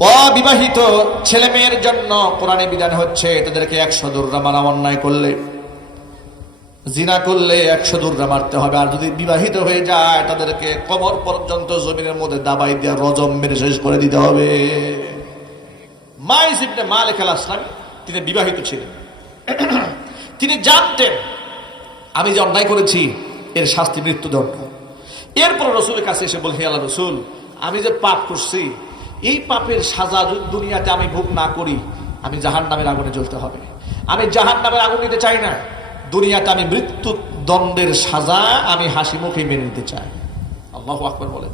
অবিবাহিত ছেলে মেয়ের জন্য কোরআনে বিধান হচ্ছে, তাদেরকে একশো দূররা মারা অন্যায় করলে, জিনা করলে একশো দূররা মারতে হবে। আর যদি বিবাহিত হয়ে যায়, তাদেরকে কবর পর্যন্ত জমিনের মধ্যে দাবাই দিয়ে রজম মেরে শেষ করে দিতে হবে। মাইস ইবনে মালিক আল আসলাম তিনি বিবাহিত ছিলেন। তিনি জানতেন, আমি যে অন্যায় করেছি, এর শাস্তি মৃত্যুদণ্ড। এরপর রসুলের কাছে এসে বলছি আল্লাহ রসুল, আমি যে পাপ করছি এই পাপের সাজা যদি দুনিয়াতে আমি ভোগ না করি, আমি জাহান নামের আগুনে জ্বলতে হবে। আমি জাহান নামের আগুন নিতে চাই না। দুনিয়াতে আমি মৃত্যু দণ্ডের সাজা আমি হাসি মুখে মেনে নিতে চাই। আল্লাহ আকবর বলেন।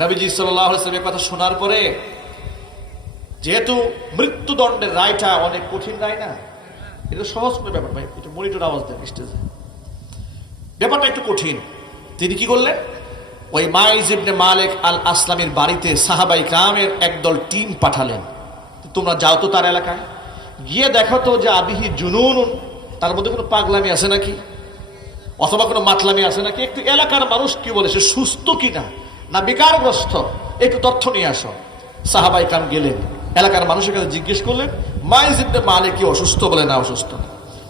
নবীজি সাল্লামের কথা শোনার পরে, যেহেতু মৃত্যুদণ্ডের রায়টা অনেক কঠিন রায় না, এটা সহজ কোনো ব্যাপার ভাই একটু মনিটর আওয়াজ দেন স্টেজে ব্যাপারটা একটু কঠিন। তিনি কি করলেন? ওই মাইজ ইবনে মালিক আল আসলামের বাড়িতে সাহাবাই গ্রামের একদল টিম পাঠালেন। তোমরা যাও তো তার এলাকায়। গিয়ে দেখো তো যে আবিহি জুনুন তার মধ্যে কোনো পাগলামি আছে নাকি? অথবা কোনো মাতলামি আছে নাকি? একটু এলাকার মানুষ কি বলে, সে সুস্থ কিনা? না না বেকারগ্রস্ত? একটু তথ্য নিয়ে আসো। সাহাবাই কাম গেলেন। এলাকার মানুষের কাছে জিজ্ঞেস করলেন মাইজ ইবনে মালিক কি অসুস্থ বলে না অসুস্থ?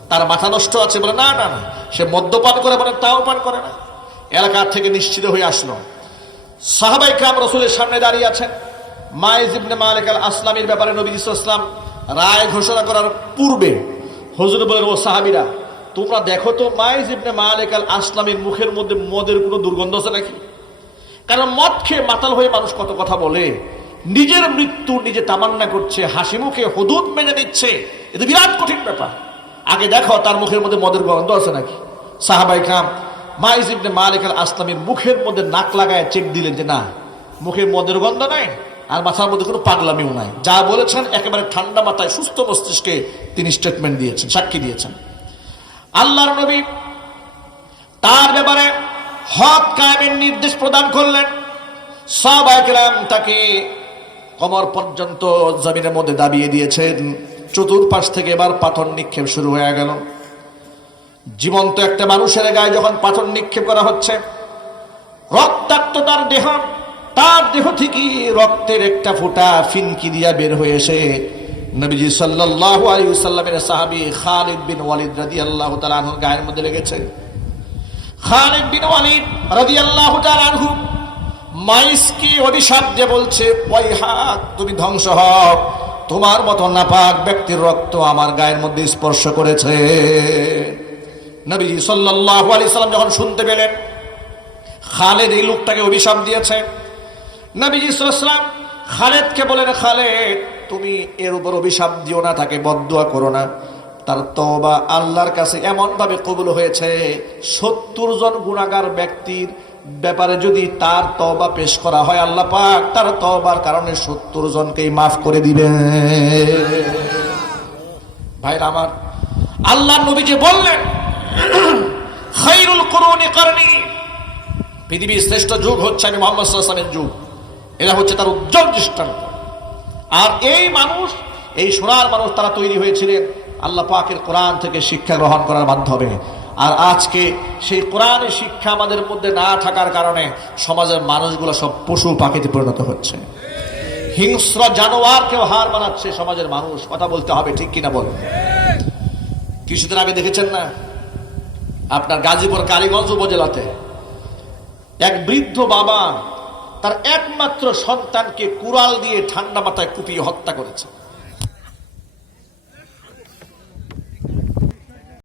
তার মাথা নষ্ট আছে বলে, না না না। সে মদ্যপান করে বলে, তাও পান করে না। এলাকার থেকে নিশ্চিত হয়ে আসলো। সাহাবাই কাম রসুলের সামনে দাঁড়িয়ে আছেন। ইবনে মালিক আল আসলামের ব্যাপারে নবী ইসলাম রায় ঘোষণা করার পূর্বে হজরত বলেন, ও সাহাবিরা, তোমরা দেখো তো মাইজ ইবনে মালিক আল আসলামের মুখের মধ্যে মদের কোনো দুর্গন্ধ আছে নাকি? কারণ মদ খেয়ে মাতাল হয়ে মানুষ কত কথা বলে, নিজের মৃত্যু নিজে তামান্না করছে, হাসি মুখে হদুদ মেনে নিচ্ছে এটা বিরাট কঠিন ব্যাপার। আগে দেখো তার মুখের মধ্যে মদের গন্ধ আছে নাকি? সাহাবাই খাম মাইজ ইবনে মালিক আল আসলামের মুখের মধ্যে নাক লাগায় চেক দিলেন যে না, মুখে মদের গন্ধ নাই আর মাথার মধ্যে কোনো পাগলামিও নাই। যা বলেছেন একেবারে ঠান্ডা মাথায় সুস্থ মস্তিষ্কে তিনি স্টেটমেন্ট দিয়েছেন, সাক্ষী দিয়েছেন। আল্লাহর নবী তার ব্যাপারে হক কায়েমের নির্দেশ প্রদান করলেন। সাহবাইকেরাম তাকে কমর পর্যন্ত জমিনের মধ্যে দাবিয়ে দিয়েছেন। চতুর্পাশ থেকে এবার পাথর নিক্ষেপ শুরু হয়ে গেল। জীবন্ত একটা মানুষের গায়ে যখন পাথর নিক্ষেপ করা হচ্ছে, রক্তাক্ত তার দেহ তার দেহ থেকে রক্তের একটা ফোঁটা ফিনকি দিয়া বের হয়ে এসে নবীজি সাল্লাল্লাহু আলাইহি সাল্লামের সাহাবী খালিদ বিন ওয়ালিদ রাদিয়াল্লাহু তাআলা আনহুর গায়ের মধ্যে লেগেছে খালিদ বিন ওয়ালিদ রাদিয়াল্লাহু তাআলা আনহু মাইসকে অভিশাপ দিয়ে বলছে ওয়াইহা তুমি ধ্বংস হও। তোমার মতো নাপাক ব্যক্তির রক্ত আমার গায়ের মধ্যে স্পর্শ করেছে। নবীজি সাল্লাল্লাহু আলাইহি সাল্লাম যখন শুনতে পেলেন, খালেদ এই লোকটাকে অভিশাপ দিয়েছে। নবীজি সাল্লাম খালেদকে বলেন, খালেদ, তুমি এর উপর অভিশাপ দিও না, তাকে বদুয়া করো না। তার তবা আল্লাহর কাছে এমন ভাবে কবুল হয়েছে, সত্তর জন গুণাগার ব্যক্তির ব্যাপারে যদি তার তবা পেশ করা হয়, আল্লাহ পাক তার তবার কারণে সত্তর জনকেই মাফ করে দিবে। ভাইরা আমার, আল্লাহ নবীজি বললেন খাইরুল করুনি করনি পৃথিবীর শ্রেষ্ঠ যুগ হচ্ছে আমি মোহাম্মদ সাল্লামের যুগ। এটা হচ্ছে তার উজ্জ্বল দৃষ্টান্ত। আর এই মানুষ, এই সোনার মানুষ তারা তৈরি হয়েছিলেন আল্লাহ পাকের কোরআন থেকে শিক্ষা গ্রহণ করার মাধ্যমে। আর আজকে সেই কোরআনের শিক্ষা আমাদের মধ্যে না থাকার কারণে সমাজের মানুষগুলো সব পশু পাখিতে পরিণত হচ্ছে। হিংস্র জানোয়ারকেও হার মানাচ্ছে সমাজের মানুষ। কথা বলতে হবে, ঠিক কিনা বল কিছুদিন আগে দেখেছেন না? আপনার গাজীপুর কালীগঞ্জ উপজেলাতে। এক বৃদ্ধ বাবা তার একমাত্র সন্তানকে কুড়াল দিয়ে ঠান্ডা মাথায় কুপিয়ে হত্যা করেছে।